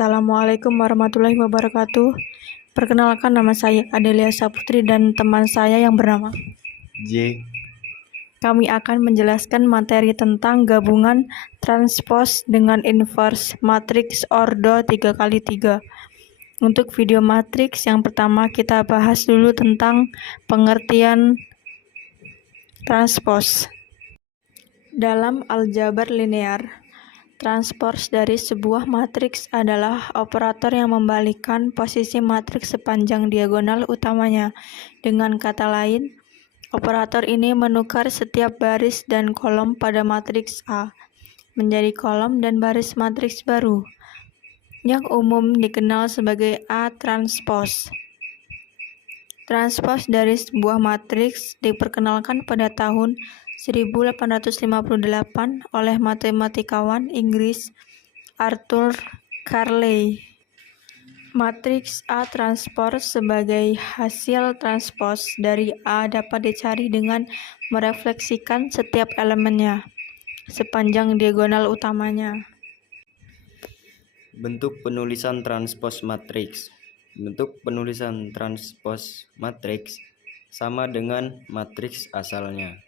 Assalamualaikum warahmatullahi wabarakatuh. Perkenalkan, nama saya Adelia Saputri dan teman saya yang bernama J. Kami akan menjelaskan materi tentang gabungan transpose dengan inverse matriks ordo 3x3. Untuk video matriks yang pertama kita bahas dulu tentang pengertian transpose. Dalam aljabar linear, transpose dari sebuah matriks adalah operator yang membalikkan posisi matriks sepanjang diagonal utamanya. Dengan kata lain, operator ini menukar setiap baris dan kolom pada matriks A menjadi kolom dan baris matriks baru, yang umum dikenal sebagai A transpose. Transpose dari sebuah matriks diperkenalkan pada tahun 1858 oleh matematikawan Inggris Arthur Carley. Matriks A transpose sebagai hasil transpose dari A dapat dicari dengan merefleksikan setiap elemennya sepanjang diagonal utamanya. Bentuk penulisan transpose matriks. Bentuk penulisan transpose matriks sama dengan matriks asalnya.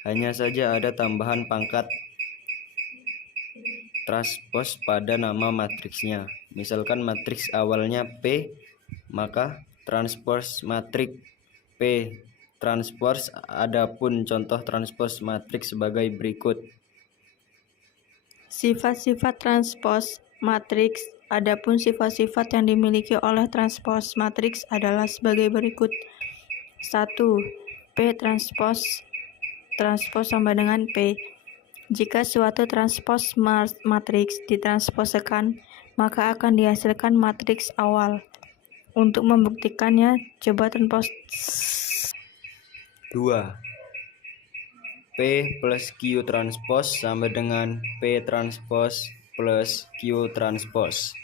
Hanya saja ada tambahan pangkat transpose pada nama matriksnya. Misalkan matriks awalnya P, maka transpose matriks P transpose. Adapun contoh transpose matriks sebagai berikut. Sifat-sifat transpose matriks. Adapun sifat-sifat yang dimiliki oleh transpose matriks adalah sebagai berikut. 1. P transpose sama dengan P. Jika suatu transpose matriks ditransposekan, maka akan dihasilkan matriks awal. Untuk membuktikannya, coba transpose 2. P plus Q transpose sama dengan P transpose plus Q transpose.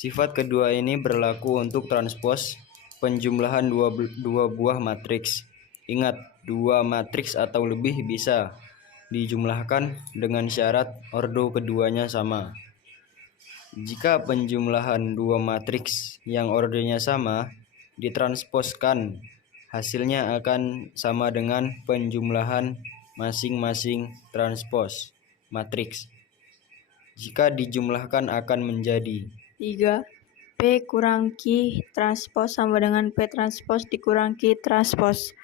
Sifat kedua ini berlaku untuk transpose penjumlahan dua buah matriks. Ingat, dua matriks atau lebih bisa dijumlahkan dengan syarat ordo keduanya sama. Jika penjumlahan dua matriks yang ordonya sama ditransposkan, hasilnya akan sama dengan penjumlahan masing-masing transpose matriks. Jika dijumlahkan akan menjadi 3. P kurang Q transpose sama dengan P transpose dikurang Q transpose.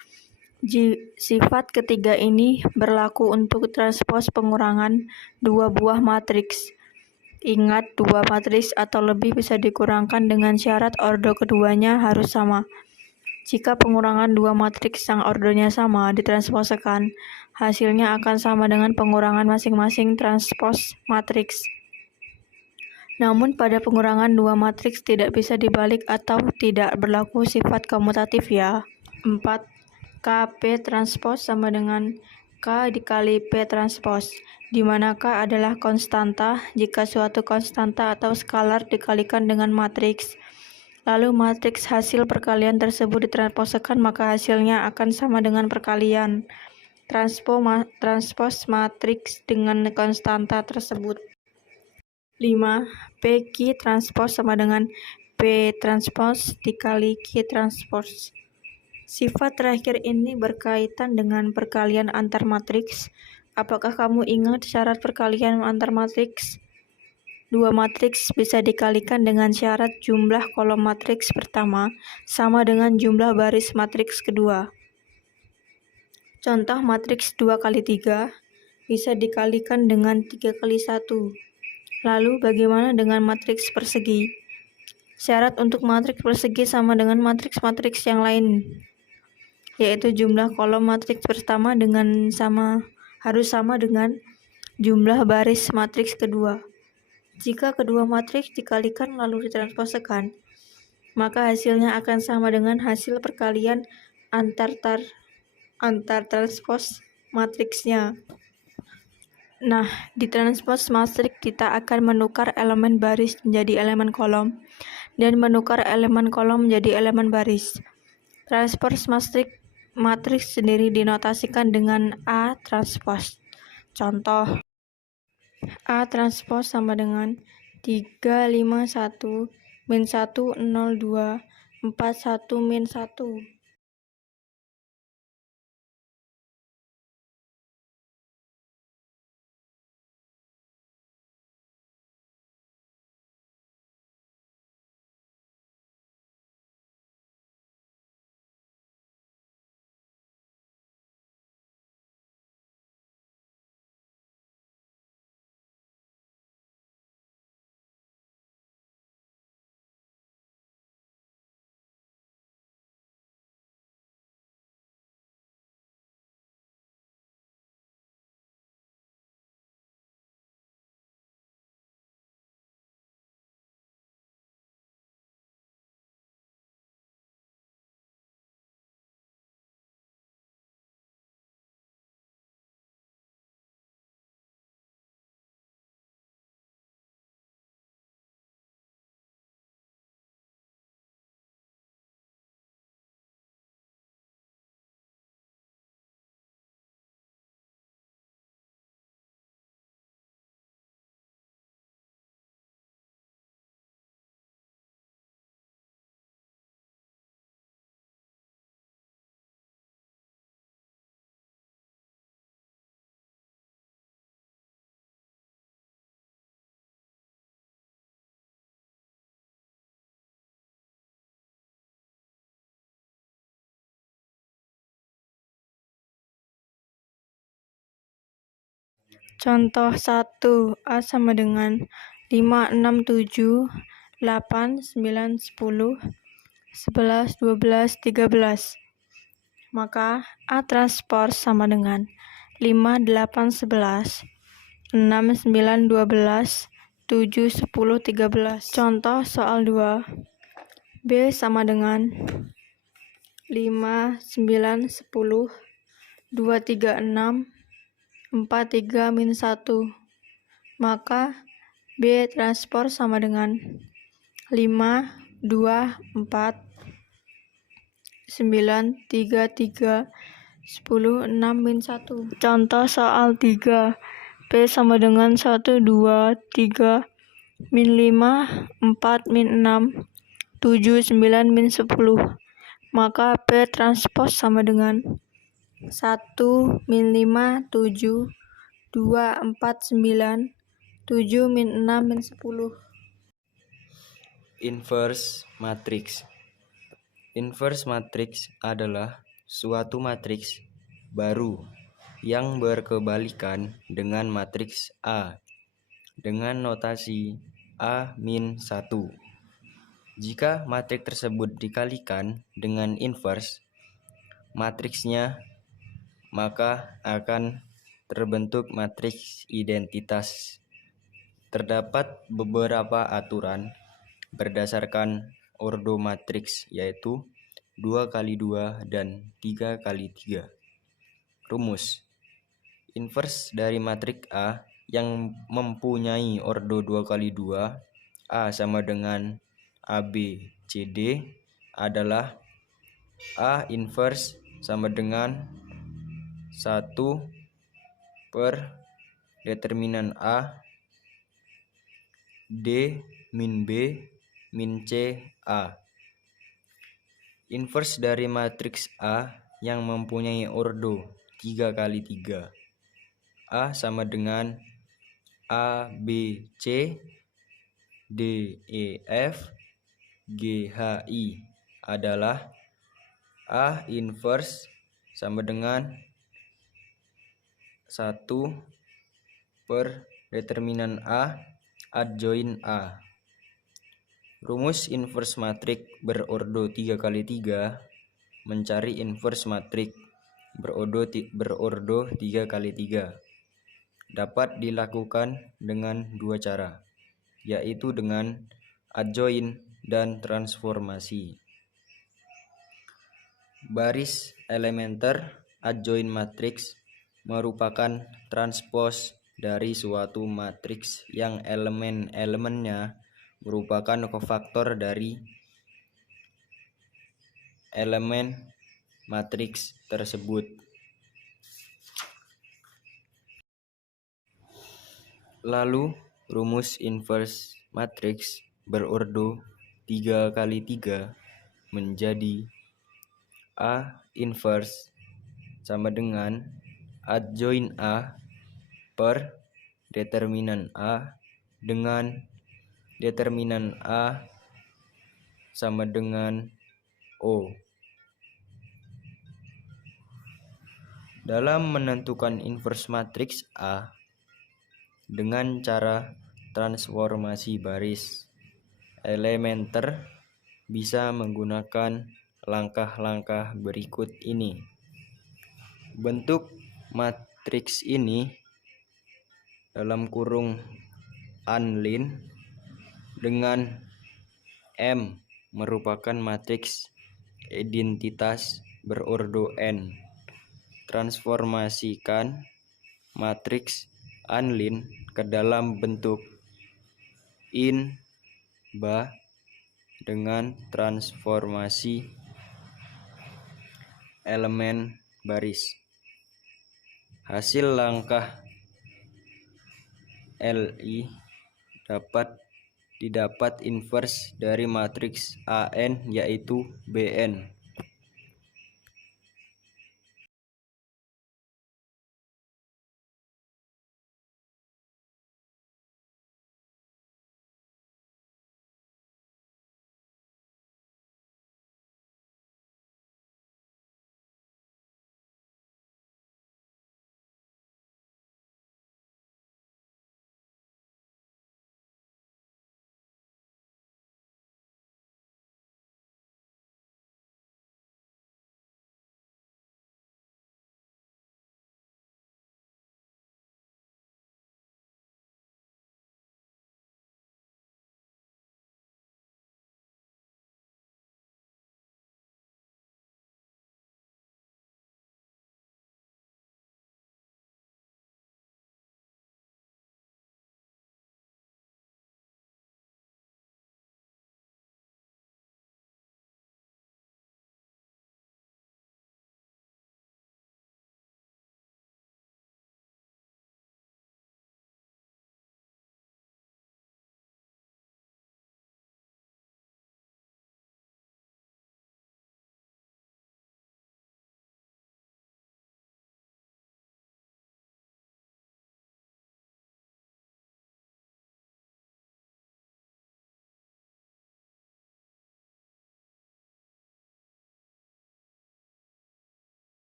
Sifat ketiga ini berlaku untuk transpose pengurangan dua buah matriks. Ingat, dua matriks atau lebih bisa dikurangkan dengan syarat ordo keduanya harus sama. Jika pengurangan dua matriks yang ordonya sama ditransposekan, hasilnya akan sama dengan pengurangan masing-masing transpose matriks. Namun pada pengurangan dua matriks tidak bisa dibalik atau tidak berlaku sifat komutatif ya. 4. Kp transpose sama dengan K dikali P transpose, di mana K adalah konstanta jika suatu konstanta atau skalar dikalikan dengan matriks. Lalu matriks hasil perkalian tersebut ditransposekan, maka hasilnya akan sama dengan perkalian transpose matriks dengan konstanta tersebut. 5. PQ transpose sama dengan P transpose dikali Q transpose. Sifat terakhir ini berkaitan dengan perkalian antar matriks. Apakah kamu ingat syarat perkalian antar matriks? Dua matriks bisa dikalikan dengan syarat jumlah kolom matriks pertama sama dengan jumlah baris matriks kedua. Contoh matriks 2x3 bisa dikalikan dengan 3x1. Lalu bagaimana dengan matriks persegi? Syarat untuk matriks persegi sama dengan matriks-matriks yang lain, yaitu jumlah kolom matriks pertama harus sama dengan jumlah baris matriks kedua. Jika kedua matriks dikalikan lalu ditransposekan, maka hasilnya akan sama dengan hasil perkalian antar transpose matriksnya. Nah, di transpose matriks kita akan menukar elemen baris menjadi elemen kolom dan menukar elemen kolom menjadi elemen baris. Transpose matriks sendiri dinotasikan dengan A transpose. Contoh, A transpose sama dengan 351 min 102 41 min 1. Contoh 1, A sama dengan 5, 6, 7, 8, 9, 10, 11, 12, 13. Maka A transpose sama dengan 5, 8, 11, 6, 9, 12, 7, 10, 13. Contoh soal 2, B sama dengan 5, 9, 10, 2, 3, 6, 4, 3, min 1. Maka B transpose sama dengan 5, 2, 4, 9, 3, 3, 10, 6, min 1. Contoh soal 3, P sama dengan 1, 2, 3, min 5, 4, min 6, 7, 9, min 10. Maka P transpose sama dengan 1, min 5, 7, 2, 4, 9, 7, min 6, min 10. Inverse matrix. Inverse matrix adalah suatu matriks baru yang berkebalikan dengan matriks A dengan notasi A-1. Jika matriks tersebut dikalikan dengan inverse matriksnya, maka akan terbentuk matriks identitas. Terdapat beberapa aturan berdasarkan ordo matriks, yaitu 2x2 dan 3x3. Rumus. Inverse dari matriks A yang mempunyai ordo 2x2, A sama dengan AB CD, adalah A inverse sama dengan 1 per determinan A D min B min C A. Inverse dari matriks A yang mempunyai ordo 3x3, A sama dengan A B C D E F G H I, adalah A inverse sama dengan 1 per determinan A adjoin A. Rumus inverse matriks berordo 3x3 mencari inverse matriks berordo 3x3 dapat dilakukan dengan dua cara, yaitu dengan adjoin dan transformasi. Baris elementer adjoin matriks merupakan transpose dari suatu matriks yang elemen-elemennya merupakan kofaktor dari elemen matriks tersebut. Lalu, rumus inverse matriks berordo 3x3 menjadi A inverse sama dengan adjoint A per determinan A dengan determinan A sama dengan O. Dalam menentukan inverse matriks A dengan cara transformasi baris elementer bisa menggunakan langkah-langkah berikut ini. Bentuk matriks ini dalam kurung unline dengan M merupakan matriks identitas berordo n. Transformasikan matriks unline ke dalam bentuk in ba dengan transformasi elemen baris. Hasil langkah Li didapat inverse dari matriks An yaitu Bn.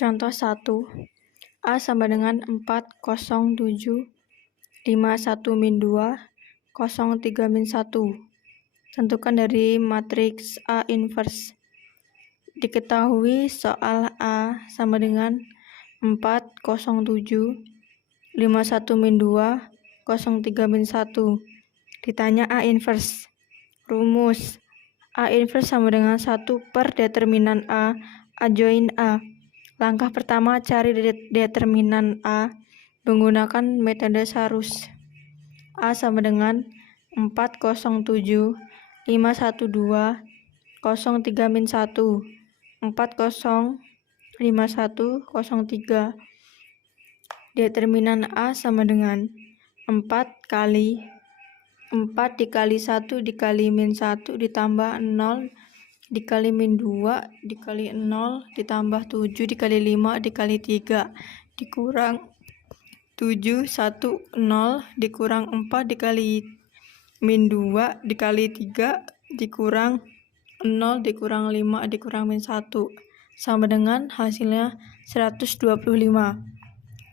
Contoh 1. A sama dengan 4, 0, 7, 5, 1, min 2, 0, 3, min 1. Tentukan dari matriks A inverse. Diketahui soal A sama dengan 4, 0, 7, 5, 1, min 2, 0, 3, min 1. Ditanya A inverse. Rumus. A inverse sama dengan 1 per determinan A adjoint A. Langkah pertama, cari determinan A menggunakan metode Sarus. A sama dengan 4, 0, 7, 5, 1, 2, 0, 3, min 1, 4, 0, 5, 1, 0, 3. Determinan A sama dengan 4 kali 4 dikali 1 dikali min 1 ditambah 0 dikali min 2 dikali 0 ditambah 7 dikali 5 dikali 3 dikurang 7, 1, 0 dikurang 4 dikali min 2 dikali 3 dikurang 0 dikurang 5 dikurang min 1 sama dengan hasilnya 125.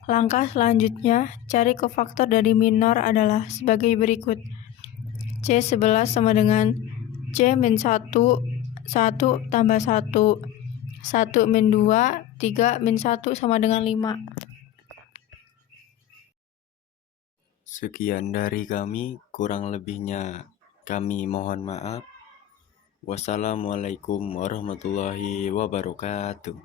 Langkah selanjutnya, cari kofaktor dari minor adalah sebagai berikut. C11 sama dengan C min 1, 1 tambah 1, 1 min 2, 3 min 1 sama dengan 5. Sekian dari kami, kurang lebihnya kami mohon maaf. Wassalamualaikum warahmatullahi wabarakatuh.